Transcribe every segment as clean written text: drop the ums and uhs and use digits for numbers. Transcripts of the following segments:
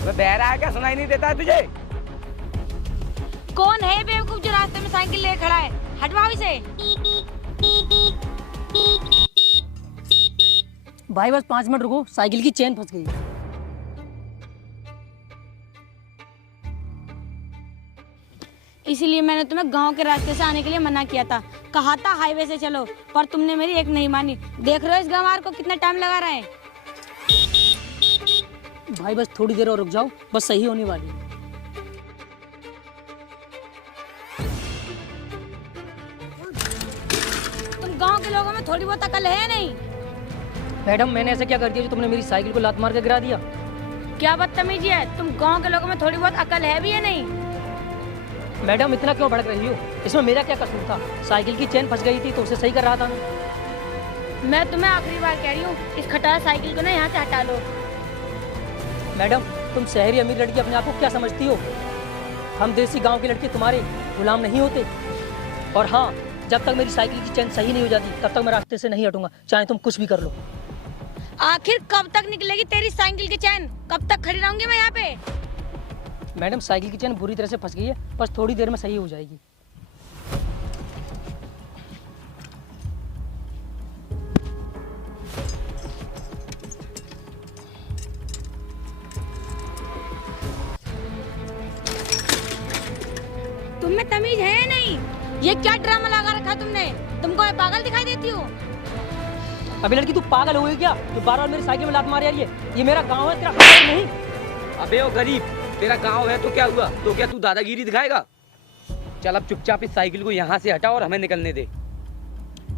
मैं बहरा है क्या, सुनाई नहीं देता है तुझे? कौन है बेवकूफ जो रास्ते में साइकिल ले खड़ा है? हटवाओ इसे। भाई बस 5 मिनट रुको, साइकिल की चेन फंस गई। इसीलिए मैंने तुम्हें गांव के रास्ते से आने के लिए मना किया था। कहा था हाईवे से चलो, पर तुमने मेरी एक नहीं मानी। देख रहे हो इस गंवार को कितना टाइम लगा रहा है। भाई बस थोड़ी देर और रुक जाओ, बस सही होने वाली है। तुम गांव के लोगों में थोड़ी बहुत अकल है नहीं? मैडम मैंने ऐसा क्या कर दिया जो तुमने मेरी साइकिल को लात मार के गिरा दिया? क्या बदतमीजी है? तुम गांव के लोगों में थोड़ी बहुत अकल है भी या नहीं? मैडम इतना क्यों भड़क रही हो? इसमें मेरा क्या कसूर था? साइकिल की चेन फंस गई थी तो उसे सही कर रहा था मैं तुम्हें आखिरी बार कह रही हूँ, इस खटारा साइकिल को ना यहाँ से हटा लो। मैडम तुम शहरी अमीर लड़की अपने आप को क्या समझती हो? हम देसी गांव के लड़के तुम्हारे गुलाम नहीं होते। और हाँ, जब तक मेरी साइकिल की चेन सही नहीं हो जाती तब तक मैं रास्ते से नहीं हटूंगा, चाहे तुम कुछ भी कर लो। आखिर कब तक निकलेगी तेरी साइकिल की चैन? कब तक खड़ी रहूंगी मैं यहाँ पे? मैडम साइकिल की चेन बुरी तरह से फंस गई है, बस थोड़ी देर में सही हो जाएगी। तुम में तमीज है नहीं? ये क्या ड्रामा लगा रखा तुमने? तुमको मैं पागल दिखाई देती हूँ? अभी लड़की तू पागल हो गई क्या? तू बार बार मेरी साइकिल में लात मार रही है। ये मेरा गांव है, तेरा गांव नहीं। अबे ओ गरीब, तेरा गांव है तो क्या हुआ? तो क्या तू दादागिरी दिखाएगा? चल अब चुपचाप इस साइकिल को यहाँ से हटा और हमें निकलने दे।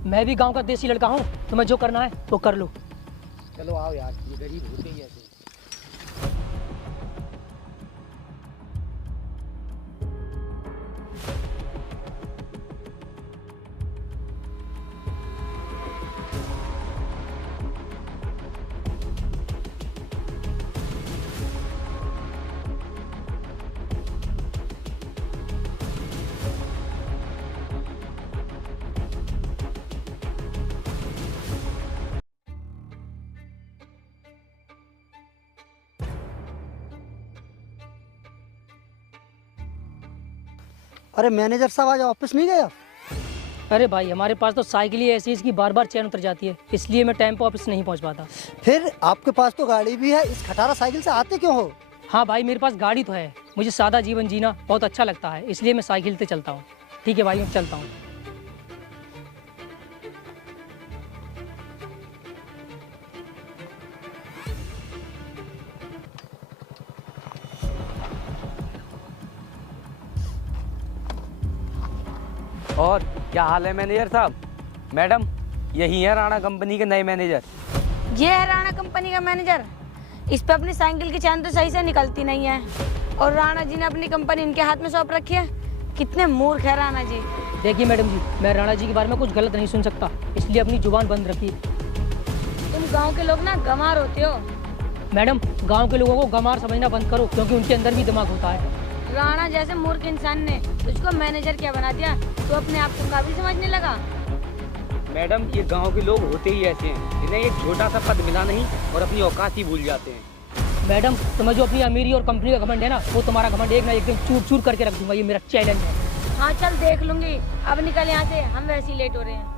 मैं भी गांव का देसी लड़का हूँ, तुम्हें जो करना है वो कर लो। चलो आओ यार, ये गरीब होते ही ऐसे। अरे मैनेजर साहब आज ऑफिस नहीं गया? अरे भाई हमारे पास तो साइकिल ही ऐसी है, इसकी बार बार चैन उतर जाती है, इसलिए मैं टाइम पर ऑफिस नहीं पहुंच पाता। फिर आपके पास तो गाड़ी भी है, इस खटारा साइकिल से आते क्यों हो? हाँ भाई मेरे पास गाड़ी तो है, मुझे सादा जीवन जीना बहुत अच्छा लगता है, इसलिए मैं साइकिल से चलता हूँ। ठीक है भाई मैं चलता हूँ। और क्या हाल है मैनेजर साहब? मैडम यही है राणा कंपनी के नए मैनेजर। ये है राणा कंपनी का मैनेजर। इस पे अपनी साइकिल की चैन तो सही से निकलती नहीं है, और राणा जी ने अपनी कंपनी इनके हाथ में सौंप रखी है। कितने मूर्ख है राणा जी। देखिए मैडम जी, मैं राणा जी के बारे में कुछ गलत नहीं सुन सकता, इसलिए अपनी जुबान बंद रखिए। तुम गांव के लोग ना गंवार होते हो। मैडम गांव के लोगों को गंवार समझना बंद करो, क्योंकि उनके अंदर भी दिमाग होता है। राणा जैसे मूर्ख इंसान ने तुझको मैनेजर क्या बना दिया? तो अपने आप को काबिल समझने लगा। मैडम ये गांव के लोग होते ही ऐसे हैं, इन्हें एक छोटा सा पद मिला नहीं और अपनी औकात ही भूल जाते हैं। मैडम तुम्हें जो अपनी अमीरी और कंपनी का घमंड है ना, वो तुम्हारा घमंड एक ना एक दिन चूर चूर करके रख दूंगा, ये मेरा चैलेंज है। हाँ चल देख लूंगी। अब निकल यहाँ से, हम वैसे ही लेट हो रहे हैं।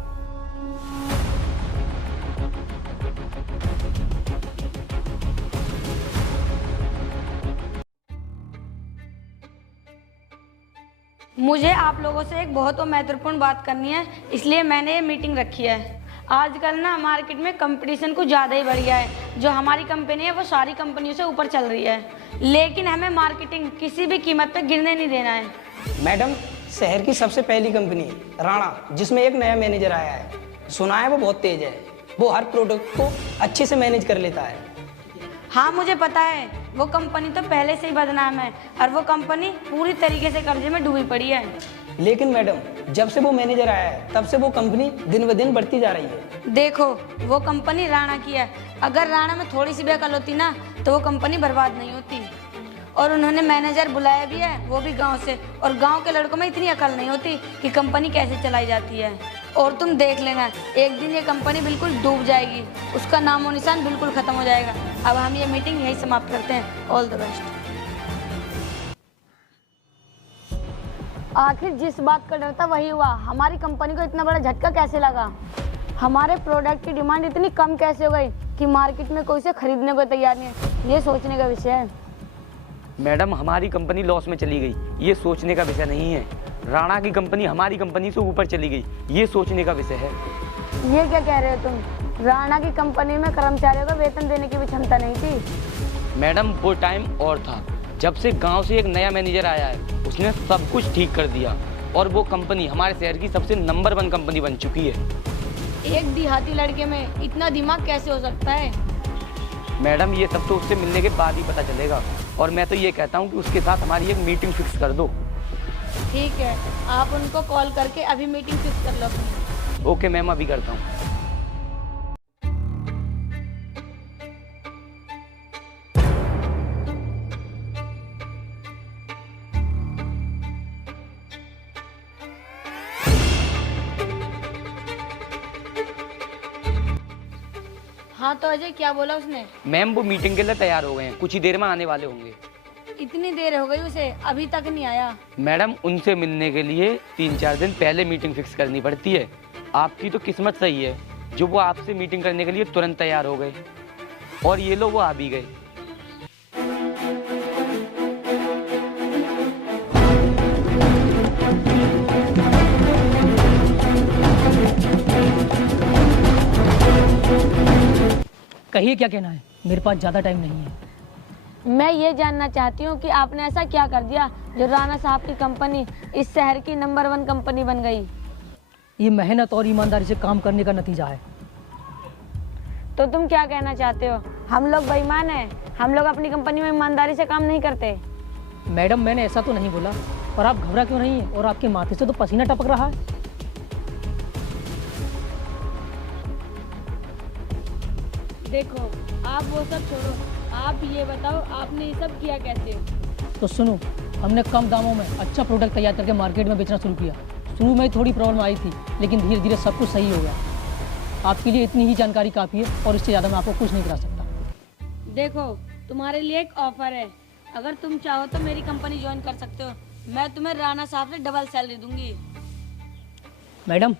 मुझे आप लोगों से एक बहुत महत्वपूर्ण बात करनी है, इसलिए मैंने ये मीटिंग रखी है। आजकल ना मार्केट में कंपटीशन कुछ ज़्यादा ही बढ़ गया है। जो हमारी कंपनी है वो सारी कंपनियों से ऊपर चल रही है, लेकिन हमें मार्केटिंग किसी भी कीमत पे गिरने नहीं देना है। मैडम शहर की सबसे पहली कंपनी राणा, जिसमें एक नया मैनेजर आया है, सुना है वो बहुत तेज है। वो हर प्रोडक्ट को अच्छे से मैनेज कर लेता है। हाँ मुझे पता है, वो कंपनी तो पहले से ही बदनाम है, और वो कंपनी पूरी तरीके से कर्जे में डूबी पड़ी है। लेकिन मैडम जब से वो मैनेजर आया है तब से वो कंपनी दिन ब दिन बढ़ती जा रही है। देखो वो कंपनी राणा की है, अगर राणा में थोड़ी सी भी अकल होती ना तो वो कंपनी बर्बाद नहीं होती। और उन्होंने मैनेजर बुलाया भी है, वो भी गांव से, और गांव के लड़कों में इतनी अकल नहीं होती कि कंपनी कैसे चलाई जाती है। और तुम देख लेना, एक दिन ये कंपनी बिल्कुल डूब जाएगी, उसका नामो निशान बिल्कुल खत्म हो जाएगा। अब हम ये मीटिंग यही समाप्त करते हैं। All the best. आखिर जिस बात का डर था वही हुआ। हमारी कंपनी को इतना बड़ा झटका कैसे लगा? हमारे प्रोडक्ट की डिमांड इतनी कम कैसे हो गई कि मार्केट में कोई इसे खरीदने को तैयार नहीं है? ये सोचने का विषय है। मैडम, हमारी कंपनी लॉस में चली गई, ये सोचने का विषय नहीं है। राणा की कंपनी हमारी कंपनी से ऊपर चली गई, ये सोचने का विषय है। ये क्या कह रहे हो तुम? राणा की कंपनी में कर्मचारियों को वेतन देने की भी क्षमता नहीं थी। मैडम, वो टाइम और था जब से गांव से एक नया मैनेजर आया है, उसने सब कुछ ठीक कर दिया और वो कंपनी हमारे शहर की सबसे नंबर 1 कंपनी बन चुकी है। एक देहाती लड़के में इतना दिमाग कैसे हो सकता है? मैडम, ये सब तो उससे मिलने के बाद ही पता चलेगा। और मैं तो ये कहता हूँ कि उसके साथ हमारी एक मीटिंग फिक्स कर दो। ठीक है, आप उनको कॉल करके अभी मीटिंग फिक्स कर लो। ओके मैम, अभी करता हूँ। हाँ तो अजय, क्या बोला उसने? मैम, वो मीटिंग के लिए तैयार हो गए हैं, कुछ ही देर में आने वाले होंगे। इतनी देर हो गई उसे, अभी तक नहीं आया? मैडम, उनसे मिलने के लिए 3-4 दिन पहले मीटिंग फिक्स करनी पड़ती है। आपकी तो किस्मत सही है जो वो आपसे मीटिंग करने के लिए तुरंत तैयार हो गए, और ये लो वो आ भी गए। कहिए क्या कहना है, मेरे पास ज़्यादा टाइम नहीं है। मैं ये जानना चाहती हूँ कि आपने ऐसा क्या कर दिया जो राणा साहब की कंपनी इस शहर की नंबर 1 कंपनी बन गई? ये मेहनत और ईमानदारी से काम करने का नतीजा है। तो तुम क्या कहना चाहते हो? हम लोग बेईमान हैं? हम लोग अपनी कंपनी में ईमानदारी से काम नहीं करते? मैडम, मैंने ऐसा तो नहीं बोला, पर आप घबरा क्यों रही हैं? और आपके माथे से तो पसीना टपक रहा है। देखो, आप वो सब छोड़ो, आप ये बताओ आपने ये सब किया कैसे? तो सुनो, हमने कम दामों में अच्छा प्रोडक्ट तैयार करके मार्केट में बेचना शुरू किया। शुरू में थोड़ी प्रॉब्लम आई थी, लेकिन धीरे धीरे सब कुछ सही हो गया। आपके लिए इतनी ही जानकारी काफ़ी है, और इससे ज़्यादा मैं आपको कुछ नहीं करा सकता। देखो, तुम्हारे लिए एक ऑफर है। अगर तुम चाहो तो मेरी कंपनी ज्वाइन कर सकते हो। मैं तुम्हें राणा साहब से डबल सैलरी दूंगी। मैडम,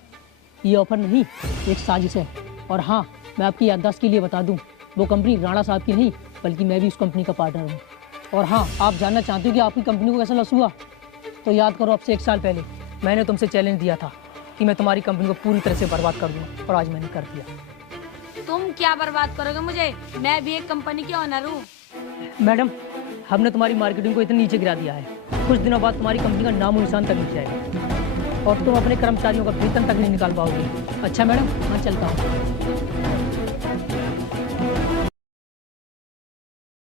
ये ऑफर नहीं, एक साजिश है। और हाँ, मैं आपकी याददाश्त के लिए बता दूं, वो कंपनी राणा साहब की नहीं, बल्कि मैं भी उस कंपनी का पार्टनर हूँ। और हाँ, आप जानना चाहते हो कि आपकी कंपनी को कैसा लॉस हुआ? तो याद करो, अब से 1 साल पहले मैंने तुमसे चैलेंज दिया था कि मैं तुम्हारी कंपनी को पूरी तरह से बर्बाद कर दूँगा, और आज मैंने कर दिया। तुम क्या बर्बाद करोगे मुझे? मैं भी एक कंपनी की ओनर हूँ। मैडम, हमने तुम्हारी मार्केटिंग को इतने नीचे गिरा दिया है, कुछ दिनों बाद तुम्हारी कंपनी का नामो निशान तक मिट जाएगा, और तुम अपने कर्मचारियों का वेतन तक नहीं निकाल पाओगे। अच्छा मैडम, मैं चलता हूँ।